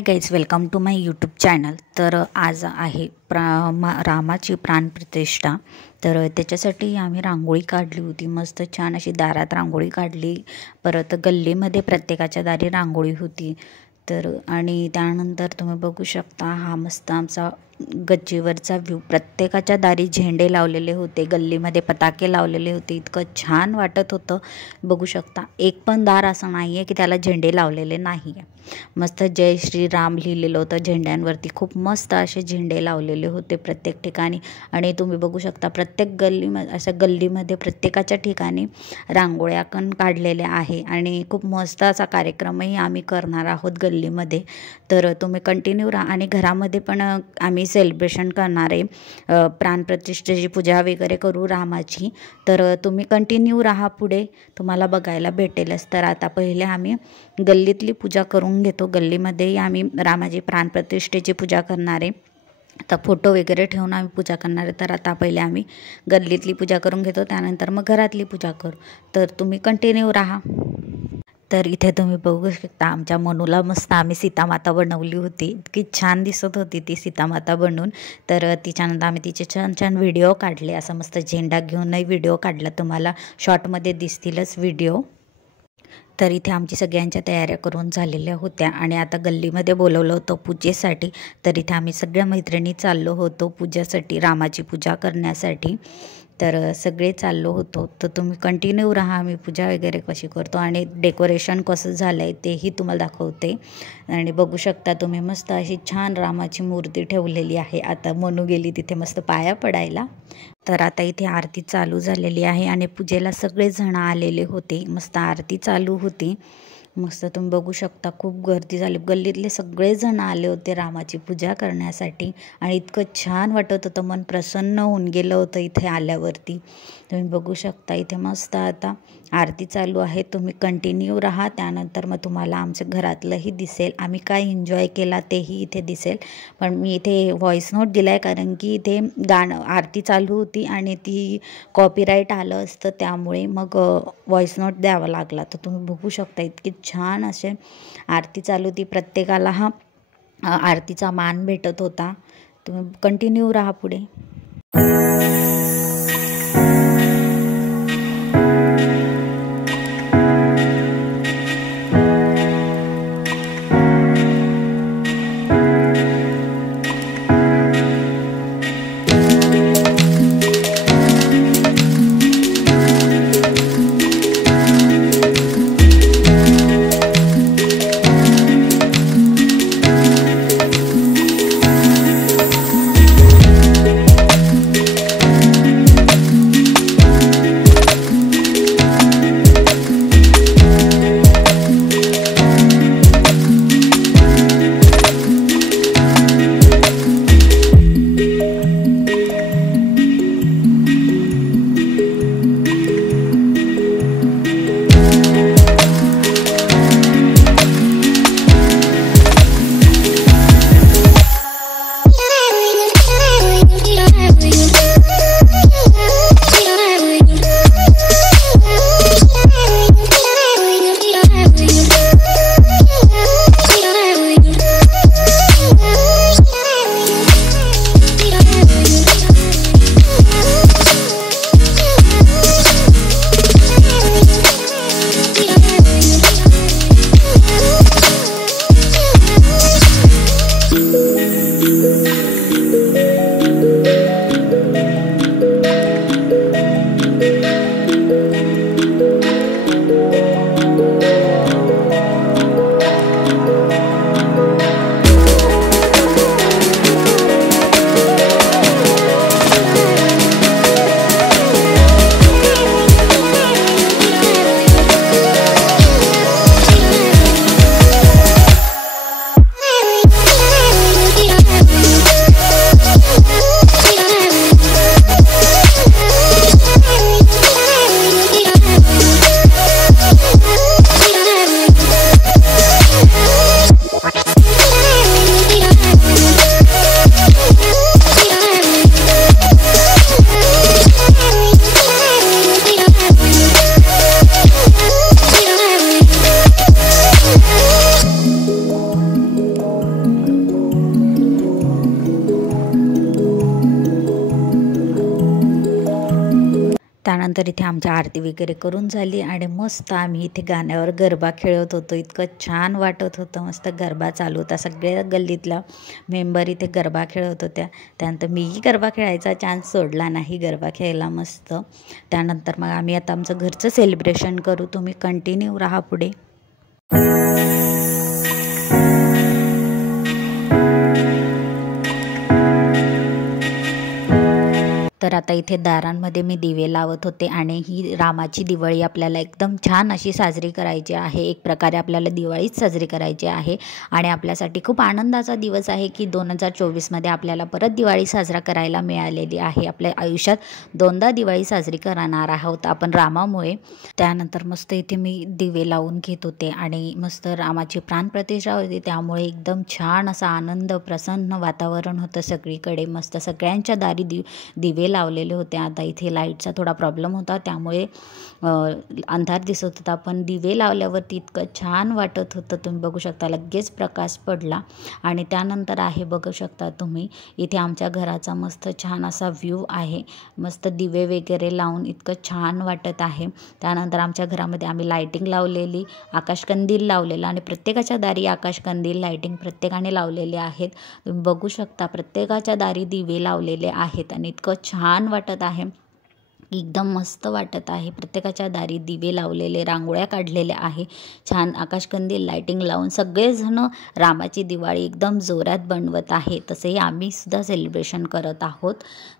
High guys, welcome to my YouTube channel. तर आज आहे रामाची प्राणप्रतिष्ठा। तर त्याच्यासाठी आम्ही रांगोळी काढली होती, मस्त छान अशी दारात रांगोळी काढली। परत गल्लीमध्ये प्रत्येकाच्या दारी रांगोळी होती। तर आणि त्यानंतर तुम्ही बघू शकता हा मस्त आमचा गच्चीवरचा व्ह्यू। प्रत्येकाच्या दारी झेंडे लावलेले होते, गल्लीमध्ये पताके लावलेले होते। इतकं छान वाटत होतं, बघू शकता। एक पण दार असं नाही आहे की त्याला झेंडे लावलेले नाही आहे। मस्त जय श्री राम लिहिलेलं होतं झेंड्यांवरती, खूप मस्त असे झेंडे लावलेले होते प्रत्येक ठिकाणी। आणि तुम्ही बघू शकता प्रत्येक गल्लीमध्ये प्रत्येकाच्या ठिकाणी रांगोळ्या पण काढलेल्या आहे। आणि खूप मस्त असा कार्यक्रमही आम्ही करणार आहोत गल्लीमध्ये। तर तुम्ही कंटिन्यू राहा। आणि घरामध्ये पण आम्ही सेलिब्रेशन करणार आहे, प्राणप्रतिष्ठेची पूजा वगैरे करू रामाची। तर तुम्ही कंटिन्यू राहा, पुढे तुम्हाला बघायला भेटेलच। तर आता पहिले आम्ही गल्लीतली पूजा करून घेतो। गल्लीमध्ये आम्ही रामाची प्राणप्रतिष्ठेची पूजा करणार आहे, तर फोटो वगैरे ठेवून आम्ही पूजा करणार आहे। तर आता पहिले आम्ही गल्लीतली पूजा करून घेतो, त्यानंतर मग घरातली पूजा करू। तर तुम्ही कंटिन्यू राहा। तर इथे तुम्ही बघू शकता आमच्या मनूला मस्त आम्ही सीतामाता बनवली होती, इतकी छान दिसत होती ती सीतामाता बनवून। तर तिच्यानंतर आम्ही तिचे छान छान व्हिडिओ काढले, असं मस्त झेंडा घेऊनही व्हिडिओ काढला, तुम्हाला शॉर्टमध्ये दिसतीलच व्हिडिओ। तर इथे आमची सगळ्यांच्या तयाऱ्या करून झालेल्या होत्या आणि आता गल्लीमध्ये बोलवलं होतं पूजेसाठी। तर इथे आम्ही सगळ्या मैत्रिणी चाललो होतो पूजेसाठी, रामाची पूजा करण्यासाठी। तर सगळे चाललो होतो। तर तुम्ही कंटिन्यू राहा, आम्ही पूजा वगैरे कशी करतो आणि डेकोरेशन कसं झालं आहे तेही तुम्हाला दाखवते। आणि बघू शकता तुम्ही मस्त अशी छान रामाची मूर्ती ठेवलेली आहे। आता मनू गेली तिथे मस्त पाया पडायला। तर आता इथे आरती चालू झालेली आहे आणि पूजेला सगळेजण आलेले होते, मस्त आरती चालू होती। मस्त तुम्ही बघू शकता खूप गर्दी झाली, गल्लीतले सगळेजण आले होते रामाची पूजा करण्यासाठी। आणि इतकं छान वाटत होतं, मन प्रसन्न होऊन गेलं होतं इथे आल्यावरती। तुम्ही बघू शकता इथे मस्त आता आरती चालू आहे, तुम्ही कंटिन्यू राहा। त्यानंतर मग तुम्हाला आमच्या घरातलंही दिसेल, आम्ही काय एन्जॉय केला तेही इथे दिसेल। पण मी इथे व्हॉइस नोट दिला आहे कारण की इथे आरती चालू होती आणि ती कॉपीराईट आलं असतं, त्यामुळे मग व्हॉइस नोट द्यावा लागला। तर तुम्ही बघू शकता इतकी छान असे आरती चालू होती, प्रत्येकाला हा आरतीचा मान भेटत होता। तुम्ही कंटिन्यू राहा पुढे। त्यानंतर इथे आमची आरती वगैरे करून झाली आणि मस्त आम्ही इथे गाण्यावर गरबा खेळत होतो. इतकं छान वाटत होतं. मस्त गरबा चालू होता. सगळ्या गल्लीतल्या मेंबर इथे गरबा खेळत होत्या. त्यानंतर मीही गरबा खेळायचा चान्स सोडला नाही. गरबा खेळला मस्त. त्यानंतर मग आम्ही आता आमचं घरचं सेलिब्रेशन करू. तुम्ही कंटिन्यू राहा पुढे. तर आता इथे दारांमध्ये मी दिवे लावत होते आणि ही रामाची दिवाळी आपल्याला एकदम छान अशी साजरी करायची आहे. एक प्रकारे आपल्याला दिवाळीच साजरी करायची आहे आणि आपल्यासाठी खूप आनंदाचा दिवस आहे की 2024मध्ये आपल्याला परत दिवाळी साजरा करायला मिळालेली आहे. आपल्या आयुष्यात दोनदा दिवाळी साजरी करणार आहोत आपण रामामुळे. त्यानंतर मस्त इथे मी दिवे लावून घेत होते आणि मस्त रामाची प्राणप्रतिष्ठा होती, त्यामुळे एकदम छान असा आनंद प्रसन्न वातावरण होतं सगळीकडे. मस्त सगळ्यांच्या दारी दिवे लावलेले होते. आता इथे लाईटचा थोडा प्रॉब्लेम होता, त्यामुळे अंधार दिसत होता, पण दिवे लावल्यावरती इतकं छान वाटत होतं. तुम्ही बघू शकता लगेच प्रकाश पडला. आणि त्यानंतर आहे बघू शकता तुम्ही इथे आमच्या घराचा मस्त छान असा व्ह्यू आहे. मस्त दिवे वगैरे लावून इतकं छान वाटत आहे. त्यानंतर आमच्या घरामध्ये आम्ही लाईटिंग लावलेली, आकाशकंदील लावलेला आणि प्रत्येकाच्या दारी आकाशकंदील लाईटिंग प्रत्येकाने लावलेले आहेत. तुम्ही बघू शकता प्रत्येकाच्या दारी दिवे लावलेले आहेत आणि इतकं छान वाटत आहे. एकदम मस्त वाटत आहे. प्रत्येकाच्या दारी दिवे लावलेले, रांगोळ्या काढलेल्या आहे, छान आकाशकंदील लाईटिंग लावून सगळेजण रामाची दिवाळी एकदम जोरात बनवत आहे. तसेही आम्ही सुद्धा सेलिब्रेशन करत आहोत.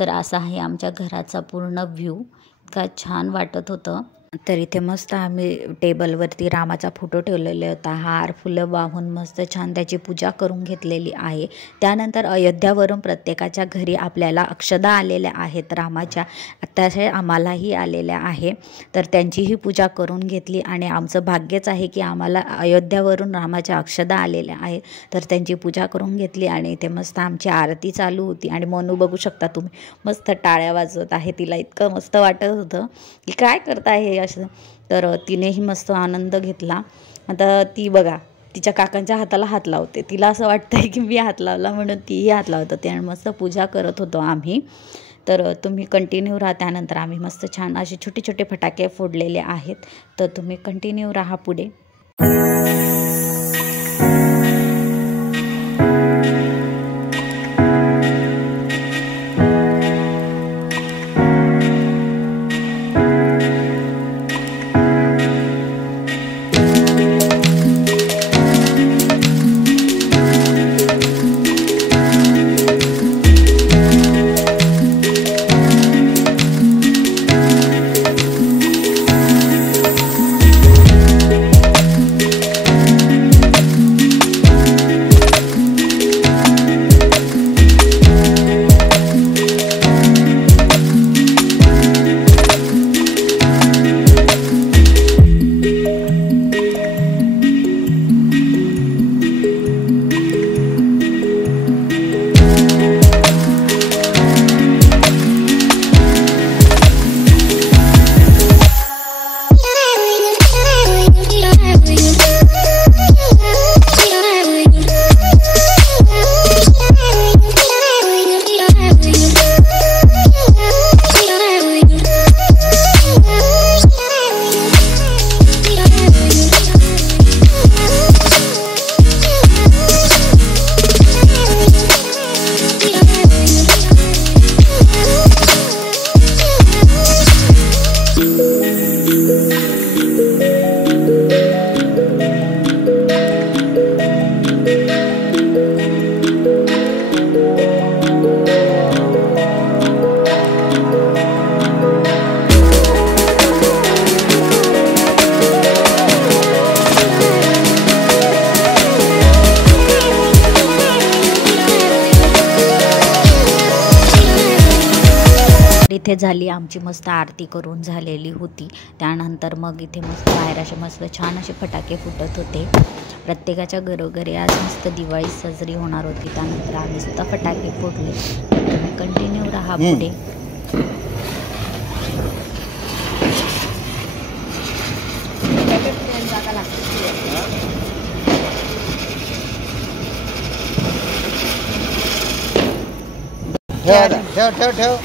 तर असा आहे आमच्या घराचा पूर्ण व्ह्यू. इतका छान वाटत होतं. तर इथे मस्त आम्ही टेबलवरती रामाचा फोटो ठेवलेला होता. हार फुलं वाहून मस्त छान त्याची पूजा करून घेतलेली आहे. त्यानंतर अयोध्यावरून प्रत्येकाच्या घरी आपल्याला अक्षदा आलेल्या आहेत रामाच्या, तसे आम्हालाही आलेल्या आहे. तर त्यांचीही पूजा करून घेतली आणि आमचं भाग्यच आहे की आम्हाला अयोध्यावरून रामाच्या अक्षदा आलेल्या आहेत. तर त्यांची पूजा करून घेतली आणि इथे मस्त आमची आरती चालू होती. आणि मनू बघू शकता तुम्ही मस्त टाळ्या वाजवत आहे. तिला इतकं मस्त वाटत होतं की काय करताय असं. तर तिनेही मस्त आनंद घेतला. आता ती बघा तिच्या काकांच्या हाताला हात लावते. तिला असं वाटतंय की मी हात लावला म्हणून तीही हात लावत होती आणि मस्त पूजा करत होतो आम्ही. तर तुम्ही कंटिन्यू राहा. त्यानंतर आम्ही मस्त छान असे छोटे छोटे फटाके फोडलेले आहेत. तर तुम्ही कंटिन्यू राहा पुढे. इथे झाली आमची मस्त आरती करून झालेली होती. त्यानंतर मग इथे मस्त बाहेर असे मस्त छान असे फटाके फुटत होते. प्रत्येकाच्या घरोघरी आज मस्त दिवाळी साजरी होणार होती. त्यानंतर आम्ही सुद्धा फटाके फोडले. तुम्ही कंटिन्यू राहा पुढे. ठेव ठेव ठेव ठेव.